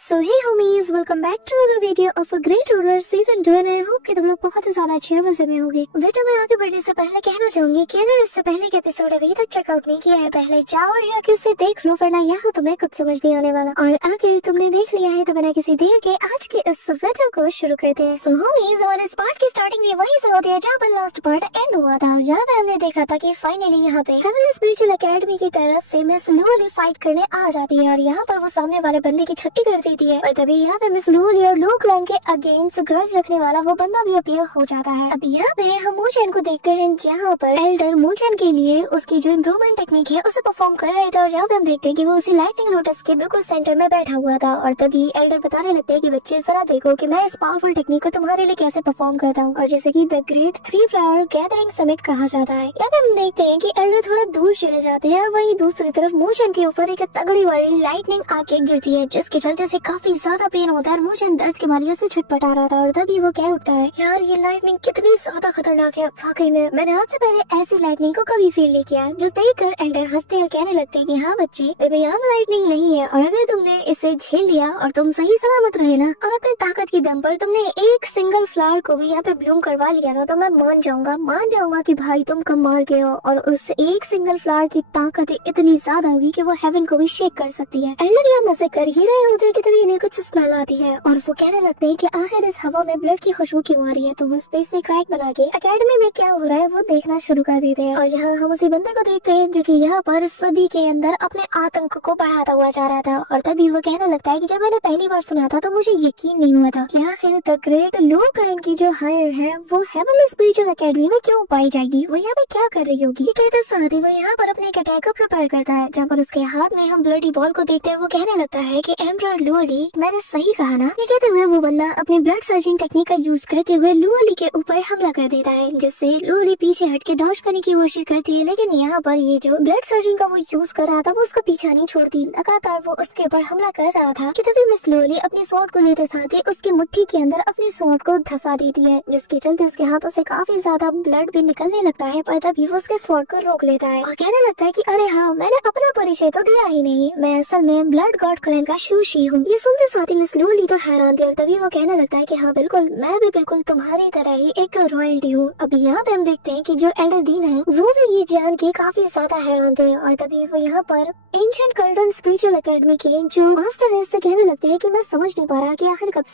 So hey homies, welcome back to another video of a great ruler season 2 and I hope कि तुम लोग बहुत ही ज्यादा अच्छे मजे में होंगे। वीडियो में आगे बढ़ने से पहले कहना चाहूंगी कि अगर इससे पहले के एपिसोड अभी तक चेकआउट नहीं किया है, पहले जाओ और जाके उसे देख लो, वरना यहाँ तुम्हें कुछ समझ नहीं आने वाला। और अगर तुमने देख लिया है तो बिना किसी देर के आज के इस वीडियो को शुरू करते हैं। सो होमीज, और इस पार्ट की स्टार्टिंग में वही से होती है जहाँ पर लास्ट पार्ट एंड हुआ था, जहाँ पे हमने देखा था कि फाइनली यहाँ पे हेवनली स्पिरिचुअल एकेडमी की तरफ से मिस लूली फाइट करने आ जाती है और यहाँ पर वो सामने वाले बंदे की छुट्टी कर देती है। और तभी यहाँ पे मिस लूली और लो क्लैन के अगेंस्ट ग्रज रखने वाला वो बंदा भी अपीयर हो जाता है। अब यहाँ पे हम मूचैन को देखते हैं जहाँ पर एल्डर मूचैन के लिए उसकी जो इम्प्रूवमेंट टेक्निक है उसे परफॉर्म कर रहे थे और जहाँ पे हम देखते हैं कि वो उसी लाइटनिंग लोटस के बिल्कुल सेंटर में बैठा हुआ था। और तभी एल्डर बताने लगते हैं कि बच्चे जरा देखो कि मैं इस पावरफुल टेक्निक को तुम्हारे लिए कैसे परफॉर्म करता हूँ, और जैसे कि the great 3 flower gathering summit कहा जाता है। यहाँ पे हम देखते हैं कि एल्डर थोड़ा दूर चले जाते हैं और वही दूसरी तरफ मूचैन के ऊपर एक तगड़ी वाली लाइटनिंग आके गिरती है, जिसके चलते से काफी ज्यादा पेन होता है। मूचैन दर्द के मारे से छटपटा रहा था और तभी वो कह उठता है, यार ये लाइटनिंग कितनी ज्यादा खतरनाक है, वाकई में मैंने आज से पहले ऐसी लाइटनिंग को कभी फील नहीं किया। जो देखकर एल्डर हंसते और कहने लगते हैं कि हाँ बच्चे, देखो यहाँ लाइटनिंग नहीं है और अगर तुमने इसे झेल लिया और तुम सही सलामत रहे ना और अपनी ताकत की दम पर तुमने एक सिंगल फ्लावर को भी यहाँ पे ब्लूम करवा लिया ना, तो मैं मान जाऊंगा कि भाई तुम कमाल के हो और उस एक सिंगल फ्लावर की ताकत इतनी ज्यादा होगी कि वो हेवन को भी शेक कर सकती है। एल्डर यहाँ मजे कर ही रहे होते हैं कि तभी इन्हें कुछ स्मेल आती है और वो कहने लगते हैं कि आखिर इस हवा में ब्लड की खुशबू क्यों आ रही है। तो वो स्पेस में क्रैक बना के एकेडमी में क्या हो रहा है वो देखना शुरू कर देते हैं और यहाँ हम उसी बंदे को देखते हैं जो कि यहाँ पर सभी के अंदर अपने आतंक को बढ़ाता हुआ जा रहा था। और तभी वो कहने लगता है कि जब मैंने पहली बार सुना था तो मुझे यकीन नहीं हुआ था कि आखिर द ग्रेट लो क्लैन की जो हायर है वो हेवनली स्पिरिचुअल एकेडमी में क्यों पाई जाएगी, वो यहाँ पे क्या कर रही होगी। ये कहते साथ ही वो यहाँ पर अपने अटैक को प्रिपेयर करता है, जहाँ पर उसके हाथ में हम ब्लडी बॉल को देखते हैं। वो कहने लगता है कि एम्परर लूली, मैंने सही कहा ना। ये कहते हुए वो बंदा अपनी ब्लड सर्जिंग टेक्निक का यूज करते हुए लूली के ऊपर हमला कर देता है, जिससे लूली पीछे हट के डॉज करने की कोशिश करती है। लेकिन यहाँ पर ये जो ब्लड सर्जिंग का वो यूज कर रहा था वो उसका पीछा नहीं छोड़ती, लगातार वो उसके ऊपर हमला कर रहा था कि तभी मिस लूली अपनी स्वॉर्ड को लेते साथ ही उसकी मुट्ठी के अंदर अपनी स्वॉर्ड को धंसा देती है, जिसके चलते उसके हाथों से काफी ज्यादा ब्लड भी निकलने लगता है। पर तभी वो उसके स्वॉर्ड को रोक लेता है और कहने लगता है कि अरे हाँ, मैंने अपना परिचय तो दिया ही नहीं, मैं असल में ब्लड गॉड क्लैन का शूशी हूँ। ये सुनते साथ ही मिस लूली तो हैरान थी और तभी वो कहने लगता है कि हाँ बिल्कुल, मैं भी बिल्कुल तुम्हारी तरह ही एक रॉयल्टी हूँ। अब यहाँ पे हम देखते हैं कि जो एल्डर डीन है वो भी ये जान के काफी ज्यादा हैरान थे और तभी वो यहाँ पर एंशिएंट कल्टन स्पिरिचुअल एकेडमी के जो मास्टर है इससे कहने लगते हैं कि मैं समझ नहीं पा रहा कि आखिर कब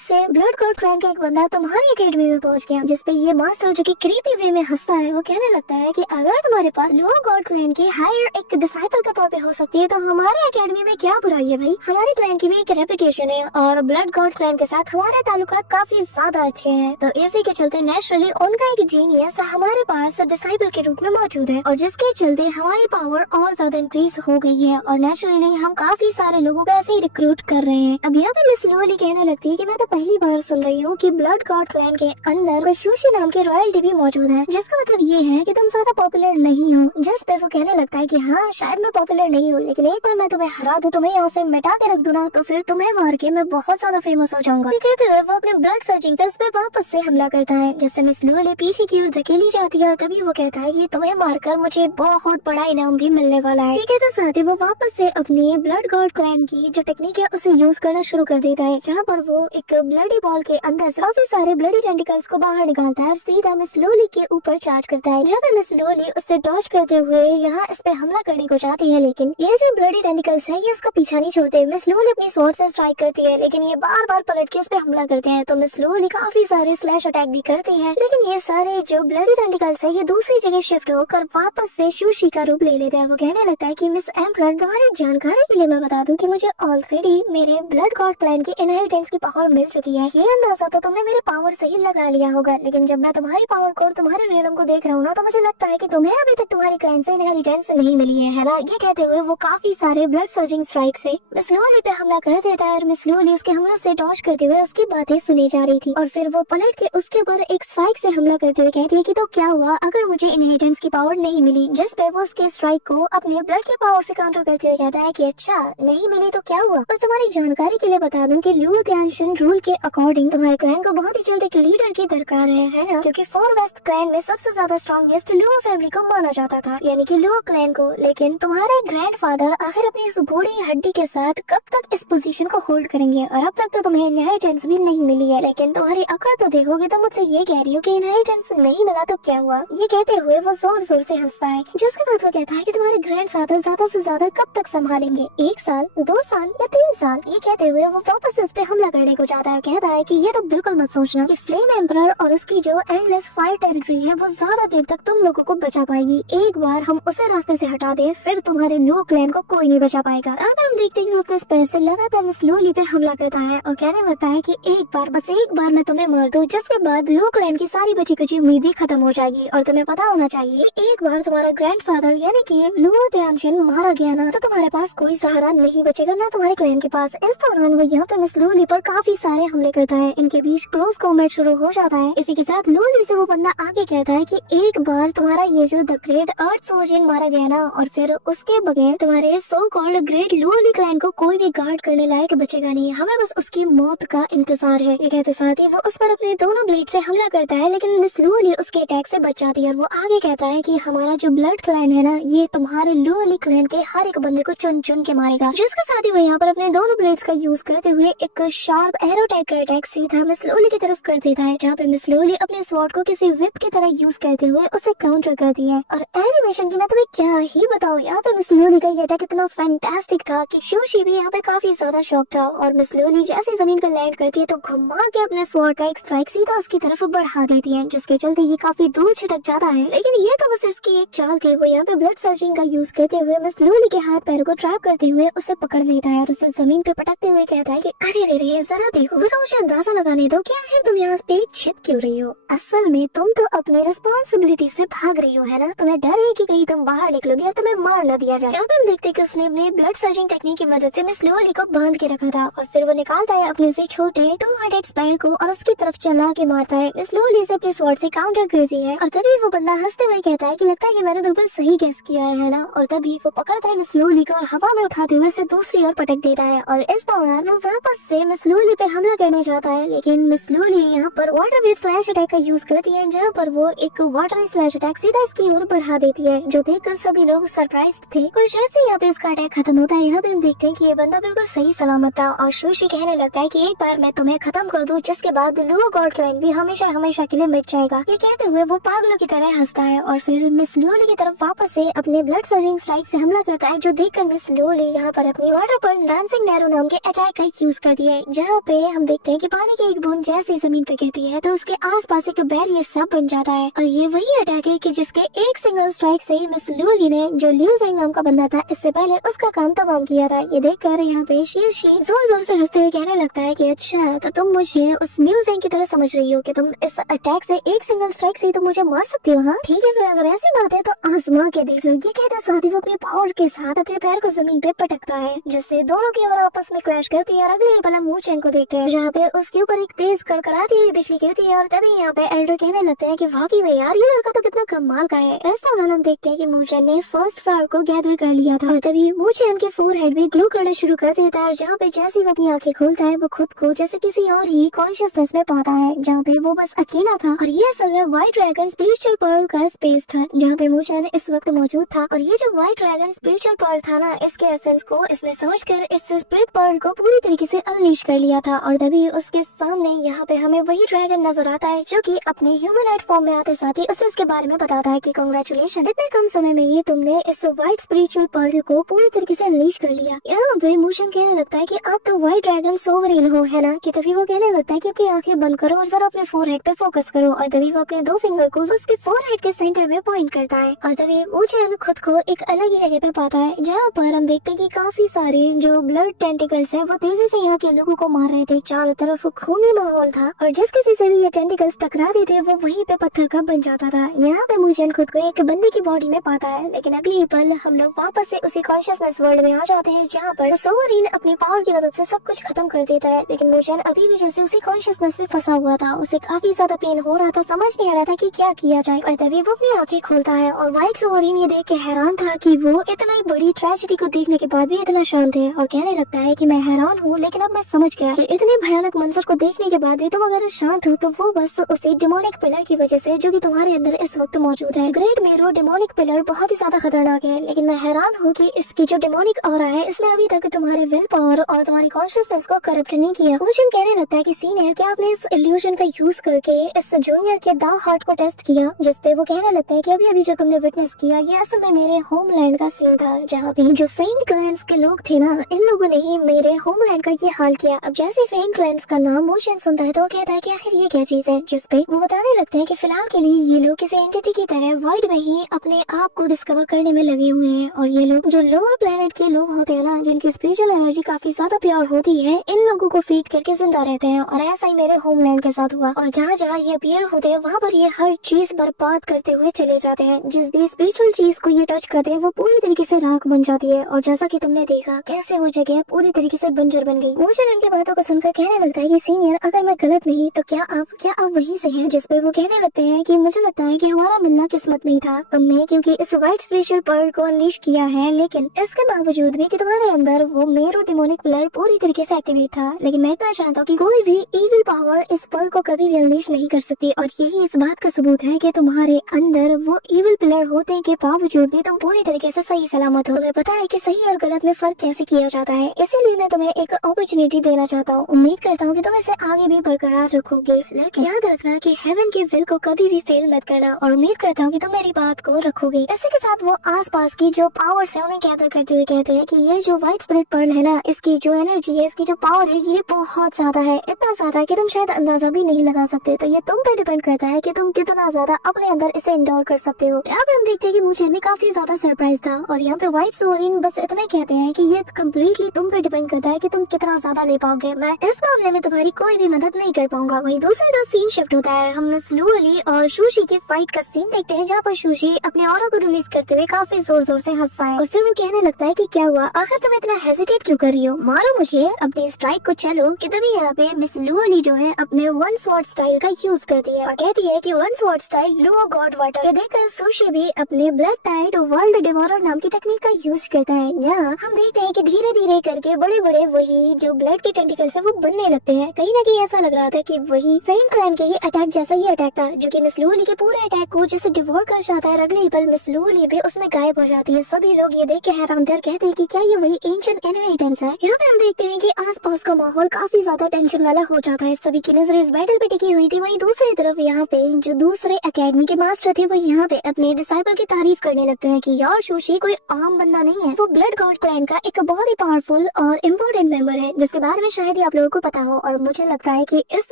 से ब्लड गॉड क्लैन का एक बंदा तुम्हारी एकेडमी में पहुंच गया। जिसपे ये मास्टर जो कि क्रीपी वे में हंसता है वो कहने लगता है कि अगर तुम्हारे पास लो गॉड क्लैन की हायर एक डिसाइपल के तौर पे हो सकती है तो हमारे एकेडमी में क्या बुराई है भाई। हमारे क्लैन की भी एक रेपुटेशन है और ब्लड गॉड क्लैन के साथ हमारे ताल्लुकात काफी ज्यादा अच्छे हैं, तो इसी के चलते नेचुरली उनका एक जीनियस हमारे पास डिसाइपल के रूप में मौजूद है और जिसके चलते हमारी पावर और ज्यादा इंक्रीज हो गई है और नेचुरली हम काफी सारे लोगों को ऐसे ही रिक्रूट कर रहे हैं। अब यहाँ पे मिस लूली कहने लगती है कि मैं तो पहली बार सुन रही हूँ कि ब्लड गॉड क्लैन के अंदर शूशी नाम की रॉयल्टी भी मौजूद है, जिसका मतलब ये है कि तुम ज्यादा पॉपुलर नहीं हो। जिस पे वो कहने लगता है कि हाँ शायद मैं पॉपुलर नहीं हूँ, लेकिन एक बार मैं तुम्हें हरा दूं, तुम्हें यहाँ से मिटा के रख दूं ना, तो फिर तुम्हें मार के मैं बहुत ज्यादा फेमस हो जाऊंगा। कहते हुए वो अपने ब्लड सर्जिंग से इस पे वापस से हमला करता है, जिससे मिस लूली पीछे की ओर धकेली जाती है और तभी वो कहता है कि तुम्हें मारकर मुझे बहुत बड़ा इनाम भी मिलने वाला है। कहते साथ ही वो वापस से अपनी ब्लड गॉड क्लैन की जो टेक्निक है उसे यूज करना शुरू कर देता है, जहाँ पर वो एक ब्लडी बॉल के अंदर से काफी सारे ब्लडी टेंटिकल्स को बाहर निकालता है और सीधा मिस लूली के ऊपर चार्ज करता है। जहाँ पे मिस लूली उससे डॉज करते हुए यहाँ इस पे हमला करने को चाहती है, लेकिन ये जो ब्लडी टेंटिकल्स है ये उसका पीछा नहीं छोड़ते। मिस लूली अपनी स्वॉर्ड से स्ट्राइक करती है, लेकिन ये बार बार पलट के इस पे हमला करते हैं, तो मिस लूली काफी सारे स्लैश अटैक भी करती है, लेकिन ये सारे जो ब्लडी टेंटिकल्स है ये दूसरी जगह शिफ्ट होकर वापस से शूशी का रूप ले लेते हैं। वो कहने लगता है कि मिस एम्परर, तुम्हारी जानकारी के लिए मैं बता दूं कि मुझे ऑलरेडी मेरे ब्लड गॉड क्लैन की इनहेरिटेंस की पावर मिल चुकी है। ये अंदाजा तो तुमने मेरे पावर से ही लगा लिया होगा, लेकिन जब मैं तुम्हारी पावर को और तुम्हारे रियलम को देख रहा हूँ ना, तो मुझे लगता है कि तुम्हें अभी तक तुम्हारी क्लैन से इनहेरिटेंस नहीं मिली है ना। ये कहते हुए वो काफी सारे ब्लड सर्जिंग स्ट्राइक से मिस लूली पे हमला कर देता है और मिस लूली उसके हमले से डॉज करते हुए उसकी बातें सुनी जा रही थी और फिर वो पलट के उसके ऊपर एक स्ट्राइक से हमला करते हुए कहती है कि तो क्या हुआ अगर मुझे इनहेरिटेंस की पावर नहीं मिली, जिस पे वो उसके स्ट्राइक को अपने ब्लड की पावर से काउंटर करते हुए कहता है कि अच्छा नहीं मिली तो क्या हुआ। और तुम्हारी जानकारी के लिए बता दूं कि लू ध्यानशन रूल के अकॉर्डिंग तुम्हारे क्लैन को बहुत ही जल्द एक लीडर की दरकार है ना, क्योंकि फोर वेस्ट क्लैन में सबसे ज्यादा स्ट्रॉन्गेस्ट लुओ फैमिली को माना जाता था, यानी कि लुओ क्लैन को। लेकिन तुम्हारे ग्रैंडफादर आखिर अपनी इस बूढ़ी हड्डी के साथ कब तक इस पोजीशन को होल्ड करेंगे और अब तक तो तुम्हें इनहेरिटेंस भी नहीं मिली है, लेकिन तुम्हारी अकड़ तो देखोगे तो मुझसे ये कह रही हो कि इनहेरिटेंस नहीं मिला तो क्या हुआ। ये कहते हुए वो जोर जोर से हंसता है, जिसके बाद वो कहता है कि तुम्हारे ग्रैंडफादर ज्यादा से ज्यादा कब तक संभालेंगे, 1 साल, 2 साल या 3 साल। ये कहते हुए वो वापस से उस पे हमला करने को जाता है और कहता है कि ये तो बिल्कुल मत सोचना कि फ्लेम एम्परर और उसकी जो एंडलेस फायर टेरिटरी है वो ज्यादा देर तक तुम लोगों को बचा पाएगी। एक बार हम उसे रास्ते से हटा दे फिर तुम्हारे लो क्लैन को कोई नहीं बचा पाएगा। अब हम देखते हैं कि वो अपने स्पेयर से लगातार स्लोली पे हमला करता है और कहने लगता है कि एक बार, बस एक बार मैं तुम्हें मार दूं, जिसके बाद लो क्लैन की सारी बची कुची उम्मीदें खत्म हो जाएगी। और तुम्हें पता होना चाहिए एक बार तुम्हारा ग्रैंडफादर यानी कि लुओ त्यानशिन मारा गया ना तो तुम्हारे पास कोई सहारा नहीं बचेगा ना तुम्हारे क्लैन के पास। इस दौरान वो यहाँ पे मिस लूली पर काफी सारे हमले करता है, इनके बीच क्लोज कॉम्बैट शुरू हो जाता है। इसी के साथ लूली से वो बंदा आगे कहता है कि एक बार तुम्हारा ये जो द ग्रेट अर्थ सोर्जिन मारा गया ना और फिर उसके बगैर तुम्हारे सो कॉल्ड ग्रेट लूली क्लैन को कोई भी गार्ड करने लायक बचेगा नहीं, हमें बस उसकी मौत का इंतजार है। ये कहते साथ ही वो उस पर अपने दोनों ब्लेड से हमला करता है, लेकिन मिस लूली उसके अटैक से बच जाती है और वो आगे कहता है कि हमारा जो ब्लड क्लैन है ना ये तुम्हारे लूली क्लैन के हर एक बंदे को चुन चुन के मारेगा। जिसके साथ ही वो यहाँ पर अपने दोनों ब्लेड्स का यूज करते हुए एक शार्प एरो टाइप का अटैक सीधा मिस लूली की तरफ कर देता है, जहाँ पे मिस लूली अपने स्वॉर्ड को किसी व्हिप की तरह यूज करते हुए उसे काउंटर करती है। और एनिमेशन की मैं तुम्हें क्या ही बताऊं, यहाँ पे मिस लूली का ये अटैक इतना फैंटास्टिक था कि शोशी भी यहाँ पे काफी ज्यादा शौक था। और मिस लूली जैसे जमीन पर लैंड करती है तो घुमा के अपने स्वॉर्ड का एक स्ट्राइक सीधा उसकी तरफ बढ़ा देती है, जिसके चलते ये काफी दूर छिटक जाता है। लेकिन ये तो बस इसकी एक चाल थी। वो यहाँ पे ब्लड सर्जिंग का यूज करते हुए मिस लूली के हाथ पैरों को ट्रैप करते हुए उसे पकड़ लेता है और उसे जमीन पे पटकते हुए कहता है कि अरे रे जरा देखो, जरा मुझे अंदाजा लगाने दो, क्या है तुम यहाँ पे छिप क्यों रही हो? असल में तुम तो अपने रिस्पॉन्सिबिलिटी से भाग रही हो, है ना? तुम्हें डर है कि कहीं तुम बाहर निकलोगी और तुम्हें मार न दिया जाए। अब हम देखते हैं कि उसने अपने ब्लड सर्जिंग टेक्निक की मदद से मिस लूली को बांध के रखा था और फिर वो निकालता है अपने से छोटे 200 स्पायर को और उसकी तरफ चला के मारता है। मिस लूली से अपने स्वॉर्ड से काउंटर करती है और तभी वो बंदा हंसते हुए कहता है कि लगता है कि मैंने बिल्कुल सही गेस किया है ना? और तभी वो पकड़ता है मिस लूली को और हवा में उठाते हुए से दूसरी ओर पटक देता है और इस दौरान वो वापस से मिस लूली पे हमला करने जाता है। लेकिन मिस लूली यहाँ पर वाटर वेव स्लैश अटैक का यूज करती है, जहाँ पर वो एक वाटर स्लैश अटैक सीधा इसकी ओर बढ़ा देती है, जो देखकर सभी लोग सरप्राइज्ड थे। और जैसे यहाँ पे इसका अटैक खत्म होता है यहाँ पे हम देखते हैं कि ये बंदा बिल्कुल सही सलामत था और शोशी कहने लगता है कि एक बार मैं तुम्हें खत्म कर दूं, जिसके बाद लुओ गॉड क्लैन भी हमेशा हमेशा के लिए मिट जाएगा। ये कहते हुए वो पागलों की तरह हंसता है और फिर मिस लूली की तरफ वापस से अपने ब्लड सर्जिंग स्ट्राइक से हमला करता है, जो देखकर मिस लूली यहाँ पर अपनी वाटर पर डांसिंग नैरो नाम के अटैक का यूज करती है, जहाँ पे हम देखते हैं कि पानी की एक बूंद जैसे जमीन पे गिरती है तो उसके आसपास एक बैरियर सा बन जाता है। और ये वही अटैक है कि जिसके एक सिंगल स्ट्राइक से ही मिस लूली ने जो लिu ज़ेंग नाम का बंदा था इससे पहले उसका काम तमाम किया था। ये देखकर यहाँ पे शीर्षी जोर जोर से हंसते हुए कहने लगता है कि अच्छा तो तुम मुझे उस लिu ज़ेंग की तरह समझ रही हो कि तुम इस अटैक से एक सिंगल स्ट्राइक से तुम मुझे मार सकती हो? हाँ ठीक है, फिर अगर ऐसी बात है तो आजमा के देख लो। ये कहते साथ ही वो अपने पावर के साथ अपने पैर को जमीन पे पटकता है, जिससे दोनों की ओर आपस में क्रैश करती है। और अगले ही पल हम मूचेन को देखते हैं, जहाँ पे उसके ऊपर एक तेज कड़कड़ाती हुई बिजली गिरती है और तभी यहाँ पे एल्डर कहने लगते हैं कि वाकई में यार ये लड़का तो कितना कमाल का है। इस दौरान हम देखते हैं कि मूचेन ने फर्स्ट फ्लावर को गैदर कर लिया था और तभी मूचेन के फोरहेड में ग्लो करना शुरू कर देता है, जहाँ पे जैसे वो अपनी आंखें खोलता है वो खुद को जैसे किसी और ही कॉन्शियसनेस में पाता है, जहाँ पे वो बस अकेला था। और ये असल में व्हाइट ड्रैगन स्पिरिचुअल पर्ल का स्पेस था, जहाँ पे मूचेन इस वक्त मौजूद था। और ये जो व्हाइट ड्रैगन स्पिरिचुअल पर्ल था ना, इसके एसेंस को इसने समझकर इस स्पिरिट पर्ल को पूरी तरीके से अनलीश कर लिया था। और तभी उसके सामने यहाँ पे हमें वही ड्रैगन नजर आता है, जो कि अपने ह्यूमनॉइड फॉर्म में आते साथ ही उसे इसके बारे में बताता है कि कांग्रेचुलेशन, इतने कम समय में ही तुमने इस व्हाइट स्पिरिचुअल पर्ल को पूरी तरीके से अनलीश कर लिया। यहाँ पे मूचेन कहने लगता है कि आप तो व्हाइट ड्रैगन सोवरेन हो, है ना? कि तभी वो कहने लगता है कि अपनी आंखें बंद करो और जरा अपने फोरहेड पे फोकस करो। और तभी वो अपने 2 फिंगर को उसके फोरहेड के सेंटर में पॉइंट करता है और तभी मूचेन खुद को एक अलग ही जगह पे पाता है, जहाँ पर हम देखते हैं कि काफी सारे जो ब्लड टेंटिकल्स है वो तेजी से यहाँ के लोगों को मार रहे थे। चारों तरफ खूनी माहौल था और जिस किसी से भी ये टेंटिकल्स टकराते थे वो वहीं पे पत्थर का बन जाता था। यहाँ पे मूचेन खुद को एक बंदे की बॉडी में पाता है, लेकिन अगली पल हम लोग वापस से उसी कॉन्शियसनेस वर्ल्ड में आ जाते हैं, जहाँ पर सोवरीन अपनी पावर की मदद से सब कुछ खत्म कर देता है। लेकिन मूचेन अभी भी जैसे उसी कॉन्शियसनेस में फंसा हुआ था, उसे काफी ज्यादा पेन हो रहा था, समझ नहीं आ रहा था कि क्या किया जाए। और तभी वो अपनी आंखें खोलता है और व्हाइट सोवरीन ये देख के हैरान था कि वो इतना बड़ी ट्रेजेडी को देखने के बाद भी इतना शांत है और कहने लगता है कि मैं हैरान हूँ, लेकिन अब मैं समझ गया कि इतने भयानक मंजर को देखने के बाद भी तुम अगर शांत हो तो वो बस उसी डेमोनिक पिलर की वजह से जो कि तुम्हारे अंदर इस वक्त मौजूद है। ग्रेट मेरो डेमोनिक पिलर बहुत ही ज्यादा खतरनाक है, लेकिन मैं हैरान हूँ कि इसकी जो डेमोनिक ऑरा है इसने अभी तक तुम्हारे वेल विल पावर और तुम्हारी कॉन्शियसनेस को करप्ट नहीं किया। मुझे कहने लगता है कि सीनियर क्या आपने इस इल्यूजन का यूज करके इस जूनियर के दा हार्ट को टेस्ट किया, जिसपे वो कहने लगता है कि अभी अभी जो तुमने विटनेस किया ये असल में मेरे होमलैंड का सीन था, जहाँ पे जो फेंट क्लैंस के लोग थे ना, इन लोगों ने ही मेरे होमलैंड का ये हाल किया। अब जैसे फेंट क्लैंस का नाम मोशन सुनता है तो वो कहता है कि आखिर ये क्या चीज है, जिसपे वो बताने लगते हैं कि फिलहाल के लिए ये लोग किसी एंटिटी की तरह वर्ल्ड में ही अपने आप को डिस्कवर करने में लगे हुए हैं, और ये लोग जो लोअर प्लेनेट के लोग होते हैं ना, जिनकी स्पिरिचुअल एनर्जी काफी ज्यादा प्योर होती है, इन लोगों को फीड करके जिंदा रहते हैं। और ऐसा ही मेरे होमलैंड के साथ हुआ, और जहाँ जहाँ ये अपीयर होते हैं वहाँ पर ये हर चीज बर्बाद करते हुए चले जाते हैं। जिस भी स्पिरिचुअल चीज को ये टच करते हैं वो पूरी तरीके से राख बन जाती है, और जैसा कि तुमने देखा कैसे वो जगह पूरी तरीके से बंजर बन गई। मुझे उनकी बातों को सुनकर कहने लगता है कि सीनियर अगर मैं गलत नहीं तो क्या आप वहीं से हैं, जिसपे वो कहने लगते हैं कि मुझे लगता है कि हमारा मिलना किस्मत नहीं था तुमने, क्योंकि इस व्हाइट स्पिरिचुअल पर्ल को अनलीश किया है, लेकिन इसके बावजूद भी कि तुम्हारे अंदर वो मेरो डिमोनिक प्लर पूरी तरीके से एक्टिवेट था। लेकिन मैं इतना चाहता हूँ कि कोई भी इविल पावर इस पर्ल को कभी भी अनलीश नहीं कर सकती, और यही इस बात का सबूत है कि तुम्हारे अंदर वो इविल पिलर होने के बावजूद भी तुम पूरी तरीके से सही सलामत हो। तुम्हें पता है कि सही और गलत में फर्क कैसे किया जाता है, इसीलिए मैं तुम्हें एक अपॉर्चुनिटी देना चाहता हूँ। उम्मीद करता हूँ कि तुम इसे आगे भी बरकरार रखोगे, लेकिन याद रखना कि हेवन के विल को कभी भी फेल मत करना, और उम्मीद करता हूँ कि तुम मेरी बात को रखोगे। इसी के साथ वो आसपास की जो पावर्स है उन्हें गैदर करते हुए कहते हैं कि ये जो व्हाइट स्पिरिट पर्ल है ना, इसकी जो एनर्जी है, इसकी जो पावर है, ये बहुत ज्यादा है, इतना ज्यादा है कि तुम शायद अंदाजा भी नहीं लगा सकते। तो ये तुम पे डिपेंड करता है कि तुम कितना ज्यादा अपने अंदर इसे इंडोर कर सकते हो। यहाँ पे हम देखते हैं कि मुझे भी काफी ज्यादा सरप्राइज था, और यहाँ पे व्हाइट सोरिन बस इतना कहते हैं कि ये कम्प्लीटली तुम पे डिपेंड करता है कि तुम कितना ज्यादा ले पाओगे। मैं इस मामले में तुम्हारी कोई भी मदद नहीं कर पाऊंगा। वही दूसरी तरफ सीन शिफ्ट होता है, हम मिस लू अली और सुशी की फाइट का सीन देखते हैं, जहाँ पर सुशी अपने ऑरा को रिलीज करते हुए काफी जोर जोर से हंसता है, और फिर वो कहने लगता है कि क्या हुआ, आखिर तुम इतना हेजिटेट क्यों कर रही हो, मारो मुझे अपने स्ट्राइक को चलो। कि तभी यहाँ पे मिस लू अली जो है अपने वन स्वॉर्ड स्टाइल का यूज करती है, और कहती है कि वन स्वॉर्ड स्टाइल लू गॉड वाटर। देखकर सुशी भी अपने ब्लड टाइड वर्ल्ड डिवोरर नाम की टेक्निक का यूज करता है। यहाँ हम देखते हैं कि धीरे धीरे करके बड़े बड़े वही जो ब्लड के टेंटिकल्स है वो बनने लगते हैं। कहीं ना कहीं ऐसा लग रहा था कि वही फेन क्लैन के ही अटैक जैसा ही अटैक था, जो कि मिस लू अली के पूरे अटैक को जैसे डिवोर कर जाता है। अगले पल मिस लू अली भी उसमें गायब हो जाती है। सभी लोग ये देख के हैरान थे और कहते हैं कि क्या ये वही एंशिएंट इनहेरिटेंस है। यहाँ पे हम देखते हैं कि आसपास का माहौल काफी ज्यादा टेंशन वाला हो जाता है। सभी की नजर इस बैटल पे टिकी हुई थी। वहीं दूसरी तरफ यहाँ पे जो दूसरे एकेडमी के मास्टर थे वो यहाँ पे अपने डिसाइपल की तारीफ करने लगते हैं कि यार सुशी कोई आम बंदा नहीं है, वो ब्लड गॉड क्लैन का एक बहुत ही पावरफुल और इम्पोर्टेंट मेंबर है, जिसके बारे में शायद ही आप लोगों को पता हो। और मुझे लगता है कि इस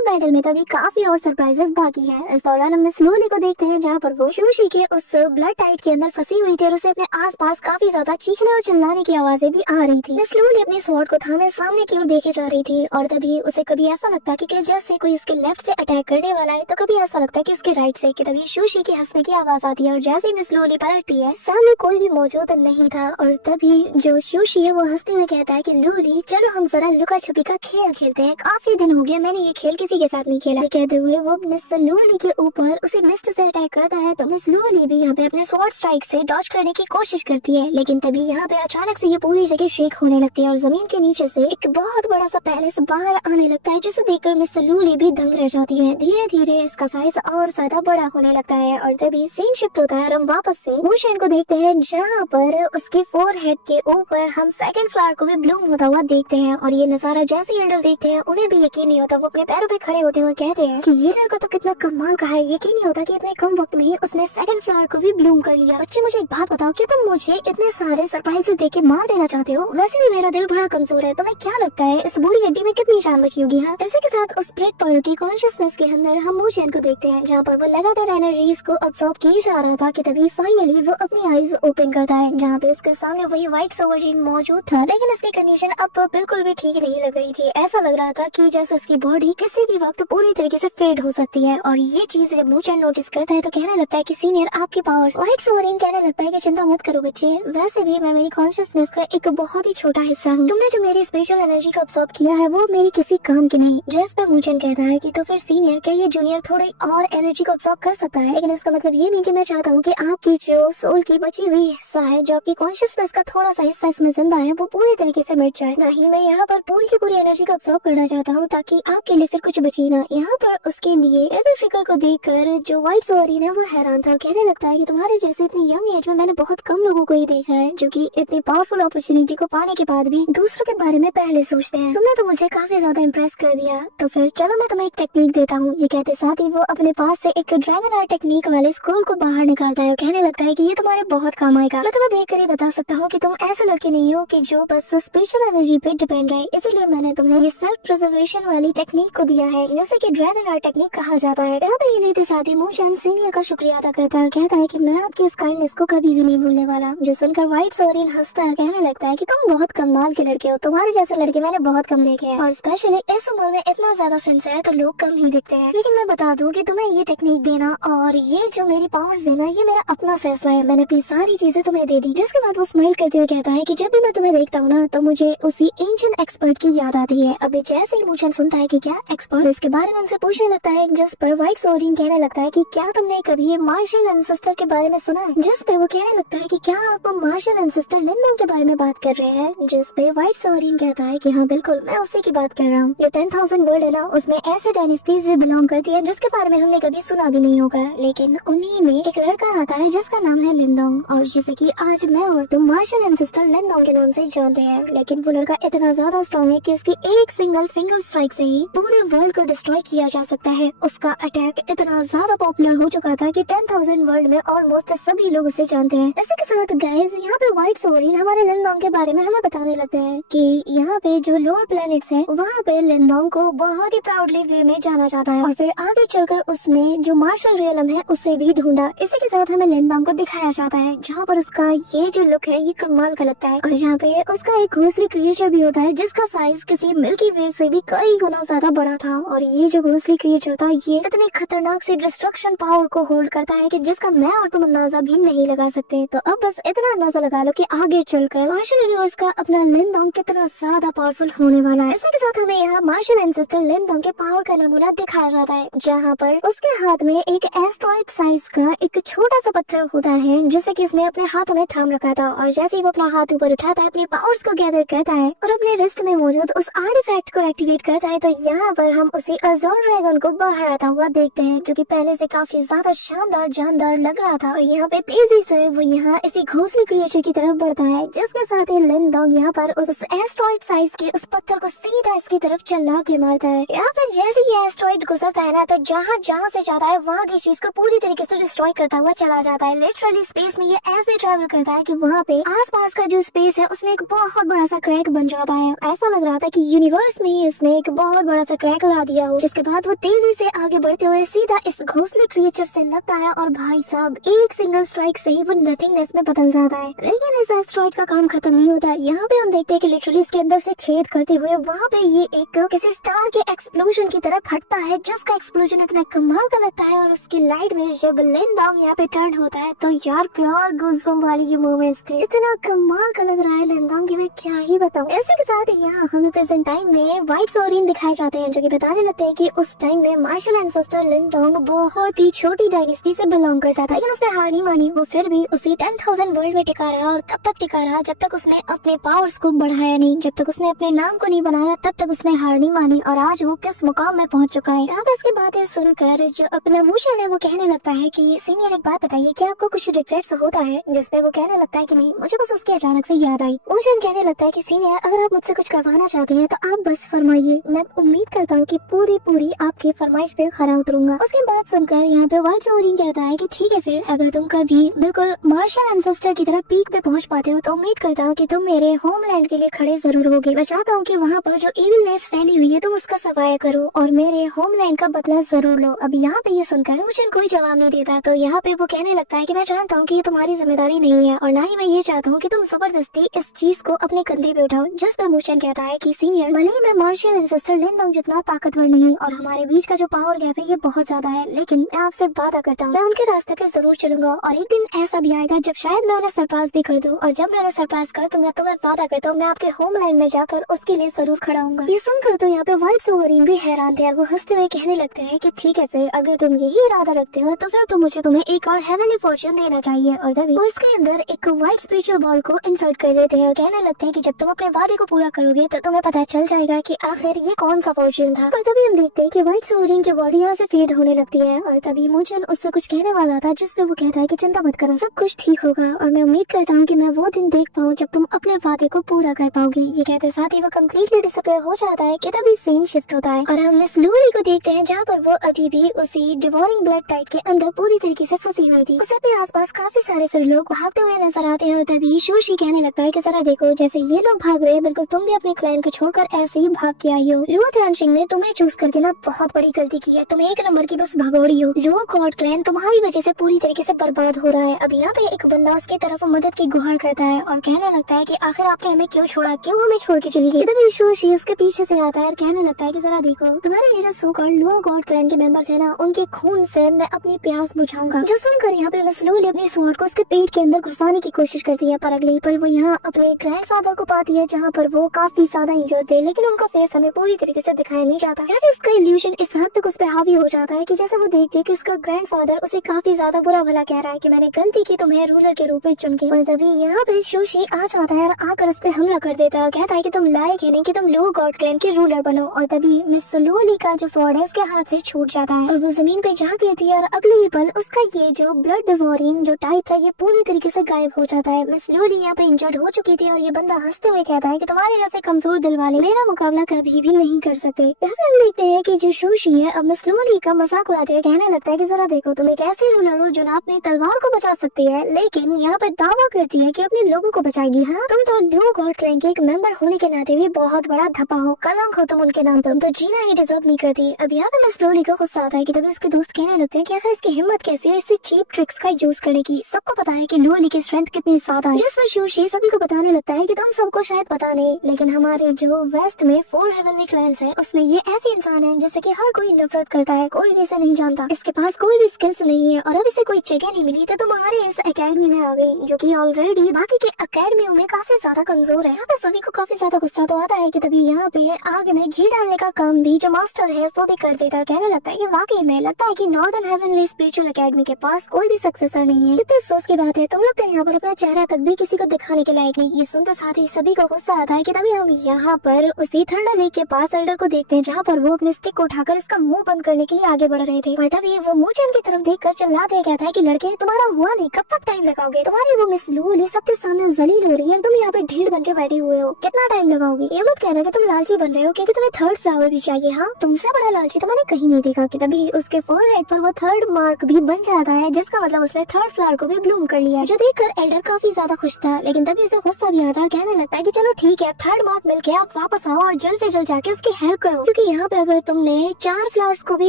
बैटल में तभी काफी और सरप्राइजेस बाकी हैं। इस दौरान हम मिस लू अली को देखते हैं, जहाँ पर वो सुशी के उस ब्लड टाइट के अंदर फंसी हुई थी और उसे अपने आसपास काफी ज्यादा चीखने और चिल्लाने की आवाजें भी आ रही थी। मिस लू अली अपने स्वॉर्ड को थामे सामने की ओर देखे जा रही थी, और तभी उसे कभी ऐसा लगता कि जैसे कोई इसके लेफ्ट से अटैक करने वाला है, तो कभी ऐसा लगता है कि इसके राइट से। कि तभी सुशी के हंसने की आवाज आती है, और जैसे मिस लू अली पलटती है सामने कोई भी मौजूद नहीं था, और तभी जो सुशी है वो हंसते हुए कहता है कि लू अली चलो हम जरा लुका छुपी का खेल खेलते हैं, काफी दिन हो गया मैंने ये खेल किसी के साथ नहीं खेला। कहते हुए वो मिस लू अली के ऊपर उसे मिस्ट से अटैक करता है, तो मिस लू अली भी यहाँ पे अपने स्वॉर्ड स्ट्राइक से डॉज करने की कोशिश करती है। लेकिन तभी यहाँ पे अचानक से ये पूरी जगह शेक होने लगती है, और जमीन के नीचे से एक बहुत बड़ा सा पैलेस बाहर आने लगता है, जिसे देखकर मिस लू अली भी दंग रह जाती है। धीरे धीरे इसका साइज और ज्यादा बड़ा होने लगता है, और तभी सीन शिफ्ट होता है और हम वापस से मोशन को देखते हैं, जहाँ पर उसके फोरहेड के ऊपर हम सेकंड फ्लावर को भी ब्लूम होता हुआ देखते हैं। और ये नजारा जैसे ही एल्डर देखते हैं उन्हें भी यकीन नहीं होता। वो अपने पैरों पे खड़े होते हुए कहते हैं कि ये लड़का तो कितना कमाल का है, यकीन नहीं होता कि इतने कम वक्त में ही उसने सेकंड फ्लावर को भी ब्लूम कर लिया। बच्चे मुझे एक बात बताओ, कि तुम मुझे इतने सारे सरप्राइजेस देके मार देना चाहते हो? वैसे भी मेरा दिल बड़ा कमजोर है, तुम्हें क्या लगता है इस बूढ़ी हड्डी में कितनी जान बची होगी? हाँ, इसी के साथ उस स्पिरिट पर्ल की कॉन्शियसनेस के अंदर हम मूचेन को देखते हैं, जहाँ पर वो लगातार एनर्जीज को अब्सॉर्ब किए जा रहा था। कि तभी फाइनली वो अपनी आईज ओपन करता है, जहाँ पे उसके सामने वही व्हाइट सोवरिन मौजूद था, लेकिन उसकी कंडीशन अब बिल्कुल भी ठीक नहीं लग रही थी। ऐसा लग रहा था कि जैसे उसकी बॉडी किसी भी वक्त पूरी तरीके से फेड हो सकती है। और ये चीज जब मूचेन नोटिस करता है तो कहने लगता है कि सीनियर आपकी पावर्स। व्हाइट सोवरिन कहने लगता है कि चिंता मत करो बच्चे, वैसे भी मैं मेरी कॉन्शियसनेस का एक बहुत ही छोटा हिस्सा हूँ। तुमने जो मेरी स्पेशल एनर्जी को अब्सॉर्ब किया है वो मेरी किसी काम की नहीं। जिस पर मूचेन कहता है कि तो फिर सीनियर क्या ये जूनियर थोड़ी और एनर्जी को अब्सॉर्ब कर सकता है? लेकिन इसका मतलब ये नहीं कि मैं चाहता हूँ कि आपकी जो सोल की बची हुई हिस्सा है, जो आपकी कॉन्शियसनेस का थोड़ा सा हिस्सा इसमें जिंदा है, वो पूरी तरीके से मिट जाए। नहीं, मैं यहाँ पर पूरी की पूरी एनर्जी को अब्सॉर्ब करना चाहता हूँ ताकि आपके लिए फिर कुछ बचे ना। यहाँ पर उसके लिए इस फिकर को देखकर जो व्हाइट सोवरिन है वो हैरान था। कहने लगता है कि तुम्हारे जैसे इतनी यंग एज में मैंने बहुत कम लोगों को ही देखा है जो कि इतनी पावरफुल अपॉर्चुनिटी को पाने के बाद भी दूसरों के बारे में पहले सोचते हैं। तुमने तो मुझे काफी ज्यादा इम्प्रेस कर दिया, तो फिर चलो मैं तुम्हें एक टेक्निक देता हूँ। ये कहते साथ ही वो अपने पास से एक ड्रैगन आर्ट टेक्निक वाले स्क्रोल को बाहर निकालता है और कहने लगता है कि ये तुम्हारे बहुत काम आएगा। मैं तुम्हें देख कर ही बता सकता हूँ कि तुम ऐसे लड़के नहीं हो कि जो बस स्पिरिचुअल एनर्जी पे डिपेंड रहे, इसीलिए मैंने तुम्हें ये सेल्फ प्रिजर्वेशन वाली टेक्निक को दिया है, जैसे कि ड्रैगन आर्ट टेक्निक कहा जाता है। यहाँ पे ये लेते साथ ही मून सीनियर का शुक्रिया अदा करता है और कहता है कि मैं आपकी इस काइंडनेस को कभी भी नहीं भूलने वाला। जो सुनकर व्हाइट सोरिन हंसता है, कहने लगता है कि तुम बहुत कमाल के लड़के हो, तुम्हारे जैसे लड़के मैंने बहुत कम देखे हैं और स्पेशली इस उम्र में इतना ज्यादा सिंसियर तो लोग कम ही दिखते हैं। लेकिन मैं बता दूं कि तुम्हें ये टेक्निक देना और ये जो मेरी पावर्स देना ये मेरा अपना फैसला है, मैंने अपनी सारी चीजें तुम्हें दे दी। जिसके बाद वो स्माइल करते हुए कहता है कि जब भी मैं तुम्हें देखता हूँ ना तो मुझे उसी एंशिएंट एक्सपर्ट की याद आती है। अभी जैसे ही मून सुनता है कि क्या एक्सपर्ट, इसके बारे में उनसे पूछने लगता है, जिस पर व्हाइट सोरिन कहने लगता है कि क्या तुमने कभी मार्शियन एंसेस्टर के बारे में सुना है? जिस पे वो कहने लगता है कि क्या आप मार्शियन एंसेस्टर लिनडोंग के बारे में बात कर रहे हैं? जिस पे व्हाइट सोरिन कहता है कि हाँ बिल्कुल, मैं उसी की बात कर रहा हूँ। जो 10,000 वर्ल्ड है ना, उसमें ऐसे डायनेस्टीज भी बिलोंग करती है जिसके बारे में हमने कभी सुना भी नहीं होगा, लेकिन उन्हीं में एक लड़का आता है जिसका नाम है लिनडोंग, और जैसे कि आज मैं और तुम मार्शियन एंसेस्टर लिनडोंग के नाम से जानते हैं। लेकिन वो लड़का इतना ज्यादा स्ट्रॉन्ग है कि उसकी एक सिंगल फिंगर स्ट्राइक से ही पूरे वर्ल्ड को डिस्ट्रॉय किया जा सकता है। उसका अटैक इतना ज्यादा पॉपुलर हो चुका था कि 10,000 वर्ल्ड में ऑलमोस्ट सभी लोग उसे जानते हैं। इसी के साथ गाइस यहाँ पे व्हाइट सोरिन हमारे लिनडोंग के बारे में हमें बताने लगते हैं कि यहाँ पे जो लोअर प्लैनेट्स हैं वहाँ पे लिनडोंग को बहुत ही प्राउडली वे में जाना जाता है, और फिर आगे चलकर उसने जो मार्शल रियलम है उसे भी ढूंढा। इसी के साथ हमें लिनडोंग को दिखाया जाता है जहाँ पर उसका ये जो लुक है ये कमाल का लगता है, और जहाँ पे उसका एक घोंसली क्रिएचर भी होता है जिसका साइज किसी मिल्की वे से भी कई गुना ज्यादा बड़ा था। और ये जो घोंसली क्रिएचर था ये इतनी खतरनाक सी डिस्ट्रक्शन पावर को होल्ड करता है कि जिसका मैं और तुम अंदाजा भी नहीं लगा सकते। तो अब बस इतना अंदाजा लगा लो कि आगे चलकर मार्शल यूनिवर्स का अपना लिनडोंग कितना ज्यादा पावरफुल होने वाला है। इसी के साथ हमें यहाँ मार्शल एंसेस्टर लिनडोंग के पावर का नमूना दिखाया जाता है, जहाँ पर उसके हाथ में एक एस्ट्रॉइड साइज का एक छोटा सा पत्थर होता है जिसे कि इसने अपने हाथों में थाम रखा था, और जैसे ही वो अपना हाथ ऊपर उठाता है अपनी पावर्स को गैदर करता है और अपने रिस्ट में मौजूद उस आर्टिफैक्ट को एक्टिवेट करता है, तो यहाँ पर हम उसी अज़ोर ड्रैगन को बाहर आता हुआ देखते हैं जो कि पहले से काफी ज्यादा शानदार जानदार लग रहा था। और यहाँ पे तेजी से वो यहाँ इसी घोंसले क्रिएचर की तरफ बढ़ता है, जिसके साथ ही लिनडोंग यहाँ पर उस एस्ट्रॉइड साइज के उस पत्थर को सीधा इसकी तरफ चला के मारता है। यहाँ पर जैसे ये एस्ट्रॉइड गुजरता है ना तो जहाँ जहाँ से जाता है वहाँ की चीज को पूरी तरीके से डिस्ट्रॉय करता हुआ चला जाता है। लिटरली स्पेस में ये ऐसे ट्रैवल करता है कि वहाँ पे आसपास का जो स्पेस है उसमें एक बहुत बड़ा सा क्रैक बन जाता है। ऐसा लग रहा था कि यूनिवर्स में इसने एक बहुत बड़ा सा क्रैक ला दिया हो। जिसके बाद वो तेजी से आगे बढ़ते हुए सीधा इस घोंसले क्रिएचर से लगता है, और भाई साहब एक सिंगल स्ट्राइक से ही वो नथिंगनेस में बदल जाता है। लेकिन इस एस्ट्रॉइड का काम खत्म नहीं होता। यहाँ पे हम देखते हैं कि लिटरली इसके अंदर से छेद करते हुए वहाँ पे ये एक किसी स्टार के एक्सप्लोजन की तरफ हटता है, जिसका एक्सप्लोजन इतना कमाल का लगता है। और उसकी लाइट में जब लिनडोंग यहाँ पे टर्न होता है तो यार प्योर गूज़बम्प वाली ये मोमेंट्स थे, इतना कमाल का लग रहा है लिनडोंग की मैं क्या ही बताऊं। इसी के साथ यहाँ हमें प्रेजेंट टाइम में व्हाइट सोरिन दिखाए जाते हैं जो कि बताने लगते हैं कि उस टाइम में मार्शल एंसेस्टर लिनडोंग बहुत ही छोटी डायनेस्टी से बिलोंग करता था, लेकिन उसने हार नहीं मानी। वो फिर भी उसी 10,000 वर्ल्ड में टिका रहा, और तब तक टिका रहा जब तक उसने अपने पावर्स को बढ़ाया नहीं, जब तक उसने अपने नाम को नहीं बनाया तब तक उसने हार नहीं मानी। और आज वो किस मुकाम में पहुंच चुका है। अब इसकी बातें सुनकर जो अपना मूशन है वो कहने लगता है कि सीनियर एक बात बताइए, क्या आपको कुछ रिग्रेट्स होता है? जिसपे वो कहने लगता है कि नहीं, मुझे बस उसकी अचानक से याद आई। मूशन कहने लगता है कि सीनियर अगर आप मुझसे कुछ करवाना चाहते हैं तो आप बस फरमाइए, मैं उम्मीद करता हूँ कि पूरी आपकी फरमाइश पे खरा उतरूंगा। उसकी बात सुनकर यहाँ पे व्हाइट सोरिन कहता है कि ठीक है, फिर अगर तुम कभी बिल्कुल मार्शल एंसेस्टर की तरह पीक पे पहुंच पाते हो तो उम्मीद करता हूँ कि तुम मेरे होमलैंड के लिए खड़े जरूर होगे। मैं चाहता हूँ कि वहाँ पर जो इविलनेस फैली हुई है तुम उसका सफाया करो और मेरे होमलैंड का बदला जरूर लो। अब यहाँ पे ये सुनकर मुझे कोई जवाब नहीं देता, तो यहाँ पे वो कहने लगता है कि मैं जानता हूँ कि ये तुम्हारी जिम्मेदारी नहीं है, और ना ही मैं ये चाहता हूँ कि तुम जबरदस्ती इस चीज को अपने कंधे पे उठाओ। जिस पर मूशन कहता है कि सीनियर, भले ही मैं मार्शियल एंसेस्टर लिनडोंग जितना ताकतवर नहीं और हमारे बीच का जो पावर गैप है ये बहुत ज्यादा है, लेकिन मैं आपसे वादा करता हूँ मैं उनके रास्ते पे जरूर चलूंगा, और एक दिन ऐसा भी आएगा जब शायद मैं उन्हें सरपास भी कर दूं, और जब मैं उन्हें सरपास कर दूंगा तो मैं वादा करता हूँ मैं आपके होमलैंड में जाकर उसके लिए जरूर खड़ा हूँगा। ये सुनकर तो यहाँ पे व्हाइट सोरिन भी हैरान थे, और वो हंसते हुए कहने लगते हैं कि ठीक है, फिर अगर तुम यही इरादा रखते हो तो फिर तो मुझे तुम्हें एक और हेवनली फॉर्च्यून देना चाहिए। और तभी वो इसके अंदर एक व्हाइट स्पिरिचुअल बॉल को इंसर्ट कर देते हैं और कहने लगते हैं कि जब तुम अपने वादे को पूरा करोगे तो तुम्हें पता चल जाएगा कि आखिर ये कौन सा फॉर्च्यून था। और तभी हम देखते हैं कि व्हाइट सोरिन की बॉडी यहाँ से फेड होने लगती है, और तभी मूचन उससे कुछ कहने वाला था जिसपे वो कहता है कि चिंता मत करो, सब कुछ ठीक होगा, और मैं उम्मीद करता हूँ कि मैं वो दिन देख पाऊँ जब तुम अपने वादे को पूरा कर पाओगे। ये कहते साथ ही वो कम्प्लीटली डिसअपीयर हो जाता है कि तभी सीन शिफ्ट होता है और हम मिस लूली को देखते हैं जहाँ पर वो अभी भी उसी डिवोरिंग ब्लड टाइट के अंदर पूरी तरीके से फंसी हुई थी। उसे अपने आसपास काफी सारे फिर लोग भागते हुए नजर आते हैं और तभी शूशी कहने लगता है कि जरा देखो जैसे ये लोग भाग रहे हैं, बिल्कुल तुम भी अपने क्लैन को छोड़कर ऐसे ही भाग के आई हो। लुओ थ्रांशिंग ने तुम्हें चूज करके ना बहुत बड़ी गलती की है, तुम एक नंबर की बस भगोड़ी हो। लुओ गॉड क्लैन तुम्हारी वजह से पूरी तरीके से बर्बाद हो रहा है। अब यहाँ पे एक बंदा उसकी तरफ मदद की गुहार करता है और कहने लगता है कि आखिर आपने हमें क्यों छोड़ा, क्यों हमें छोड़ के चली गई। तभी शूशी उसके पीछे से आता है और कहने लगता है कि जरा देखो तुम्हारे ये जो so called Luo God clan के मेंबर्स है ना, उनके खून से मैं अपनी प्यास बुझाऊंगा। जो सुनकर यहाँ पे मिस लूली अपनी स्वॉर्ड को उसके पेट के अंदर घुसाने की कोशिश करती है, पर अगले पल वो यहाँ अपने ग्रैंडफादर को पाती है जहाँ पर वो काफी ज्यादा इंजर्ड थे, लेकिन उनका फेस हमें पूरी तरीके से दिखाया नहीं जाता। यार इसका इल्यूजन इस हद तक उस पर हावी हो जाता है कि जैसे वो देखती है कि उसका ग्रैंडफादर उसे काफी ज्यादा बुरा भला कह रहा है कि मैंने गलती की तुम्हें रूलर के रूप में चुन के। और तभी यहाँ पे शूशी आ जाता है और आकर उस पर हमला कर देता है और कहता है कि तुम लायक है नहीं कि तुम लुओ गॉड क्लैन के रूलर बनो। और तभी मिस लूली का जो स्वॉर्ड है उसके हाथ से छूट जाता है और वो जमीन पे जा गिरती है और अगले ही पल उसका ये जो ब्लड डिवोरिंग जो टाइट था ये पूरी तरीके से गायब हो जाता है। मिस लूली यहाँ पे इंजर्ड हो चुकी थी और ये बंदा हंसते हुए कहता है कि तुम्हारे जैसे कमजोर दिल वाले मेरा मुकाबला कभी भी नहीं कर सकते। यहाँ पे हम देखते हैं कि जो शूशी है अब मिस लूली का मजाक उड़ाते हुए कहने लगता है कि जरा देखो तुम एक ऐसी रूलर हो जो ना अपनी तलवार को बचा सकती है, लेकिन यहाँ पे दावा करती है कि अपने लोगों को बचाएगी। हाँ तुम तो लुओ गॉड क्लैन के एक मेंबर होने के नाते भी बहुत बड़ा धब्बा हो, कलंक हो तुम उनके नाम पर, तो जीना ही डिजर्व नहीं करती। अब यहाँ पे मिस लूली को गुस्सा आता है कि तभी उसके दोस्त कहने लगते हैं कि आखिर इसकी हिम्मत कैसी है इससे चीप ट्रिक्स का यूज करने की। सबको पता है कि लूली की स्ट्रेंथ कितनी ज्यादा है। जिस पर शूशी सभी को बताने लगता है कि तुम सबको शायद पता नहीं, लेकिन हमारे जो वेस्ट में 4 हेवनली क्लैंस है उसमें ये ऐसे इंसान है जिससे कि हर कोई नफरत करता है, कोई भी इसे नहीं जानता, इसके पास कोई भी स्किल्स नहीं है और अब इसे कोई जगह नहीं मिली तो तुम्हारे इस एकेडमी में आ गई जो कि ऑलरेडी बाकी के एकेडमियों में काफी ज्यादा कमजोर है। यहाँ पे सभी को काफी ज्यादा गुस्सा तो आता है कि तभी यहाँ पे आग में घी डालने का काम भी जो मास्टर है वो भी कर देता है। कहने लगता है कि वाकई में लगता है कि नॉर्दर्न हेवनली स्पिरिचुअल एकेडमी के पास कोई भी सक्सेसर नहीं है। कितने अफसोस की बात है, तुम लोग तो यहाँ पर अपना चेहरा तक भी किसी को दिखाने के लायक नहीं। ये सुनते साथ ही सभी को गुस्सा आता है कि तभी हम यहाँ पर उसी थंडर लेक के पास एल्डर को देखते हैं जहाँ पर वो अपने स्टिक को उठाकर इसका मुंह बंद करने के लिए आगे बढ़ रहे थे। और तभी वो मूचन की तरफ देखकर चिल्लाते कहता है कि लड़के तुम्हारा हुआ नहीं, कब तक टाइम लगाओगे, तुम्हारी वो मिस लूली सबके सामने जलील हो रही है, तुम यहाँ पे ढीठ बन के बैठे हुए हो, कितना टाइम लगाओगे। ये मत कहना कि तुम लालची बन रहे हो क्योंकि तुम्हें थर्ड फ्लावर भी चाहिए। हाँ तुमसे बड़ा लालची तो मैंने कहीं नहीं देखा। कि तभी उसके फोरहेड पर वो थर्ड मार्क भी बन जाता है जिसका मतलब उसने थर्ड फ्लावर को भी ब्लूम कर लिया, जो देखकर एल्डर काफी ज्यादा खुश था। लेकिन तभी उसे गुस्सा भी आता है और कहने लगता है कि चलो ठीक है थर्ड मार्क मिल गया, आप वापस आओ और जल्द से जल्द जाके उसकी हेल्प करो, क्योंकि यहाँ पे अगर तुमने 4 फ्लावर्स को भी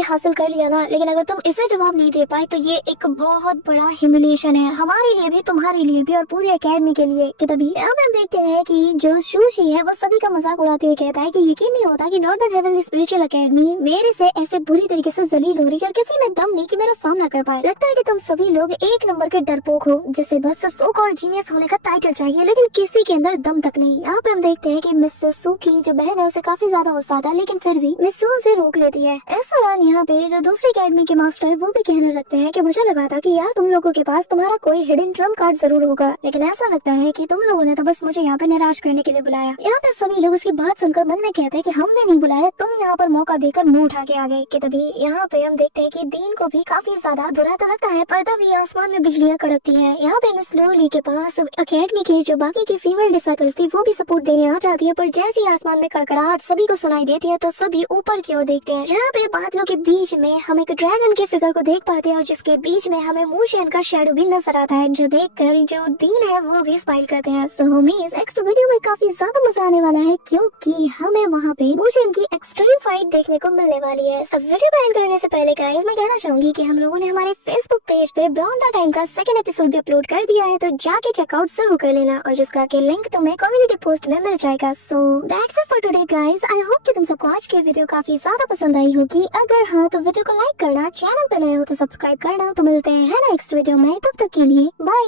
हासिल कर लिया ना, लेकिन अगर तुम इसे जवाब नहीं दे पाए तो ये एक बहुत बड़ा ह्यूमिलिएशन है हमारे लिए भी, तुम्हारे लिए भी और पूरी एकेडमी के लिए। कि तभी अब हम देखते हैं कि जो शूशी है वो सभी का मजाक उड़ाते हुए कहता है कि यकीन नहीं होता कि नॉर्दर्न हेवनली स्पिरिचुअल एकेडमी मेरे से ऐसे बुरी तरीके से जलील हो रही है और किसी में दम नहीं कि मेरा सामना कर पाए। लगता है कि तुम सभी लोग एक नंबर के डरपोक हो जिसे बस सो कॉल्ड जीनियस होने का टाइटल चाहिए, लेकिन किसी के अंदर दम तक नहीं। यहाँ पे हम देखते हैं कि मिस सू की जो बहन है उसे काफी ज्यादा गुस्सा था, लेकिन फिर भी मिस सू उसे रोक लेती है। इस दौरान यहाँ पे जो दूसरी एकेडमी के मास्टर है वो भी कहने लगते हैं कि मुझे लगा था कि यार तुम लोगों के पास तुम्हारा कोई हिडन ट्रम्प कार्ड जरूर होगा, लेकिन ऐसा लगता है कि तुम लोगों ने तो बस मुझे यहाँ पे निराश करने के लिए बुलाया। यहाँ पे सभी लोग उसकी बात सुनकर मन में कहते हैं कि हमने नहीं बुलाया, तुम यहाँ पर मौका देकर मुंह उठा के आ गए। कि तभी यहाँ पे हम देखते हैं कि दीन को भी काफी ज्यादा बुरा तो लगता है, पर तभी आसमान में बिजलियाँ कड़कती है। यहाँ पे मिस लूली के पास एकेडमी की जो बाकी की फीमेल डिसाइपल्स थी वो भी सपोर्ट देने आ जाती है, पर जैसे ही आसमान में कड़कड़ाहट सभी को सुनाई देती है तो सभी ऊपर की ओर देखते हैं। यहाँ पे बादलों के बीच में हम एक ड्रैगन के फिगर को देख पाते हैं और जिसके बीच में हमें मूशेन का शैडो भी नजर आता है, जो देखकर जो दीन है वो भी स्माइल करते हैं। सो होमीज नेक्स्ट वीडियो में काफी ज्यादा मजा आने वाला है क्योंकि हमें वहाँ पे मूशेन की एक्सट्रीम फाइट देखने को मिलने वाली है। सब वीडियो को एंड करने से पहले गाइस मैं कहना चाहूंगी कि हम लोगों ने हमारे फेसबुक पेज पे बियॉन्ड द टाइम का सेकंड एपिसोड भी अपलोड कर दिया है, तो जाके चेकआउट जरूर कर लेना और जिसका के लिंक तुम्हें कम्युनिटी पोस्ट में मिल जाएगा। So that's it for today guys, I hope कि तुम सबको आज की वीडियो काफी ज्यादा पसंद आई होगी। अगर हाँ तो वीडियो को लाइक करना, चैनल पे नए हो तो सब्सक्राइब करना। तो मिलते हैं नेक्स्ट वीडियो में, तब तक के लिए बाय।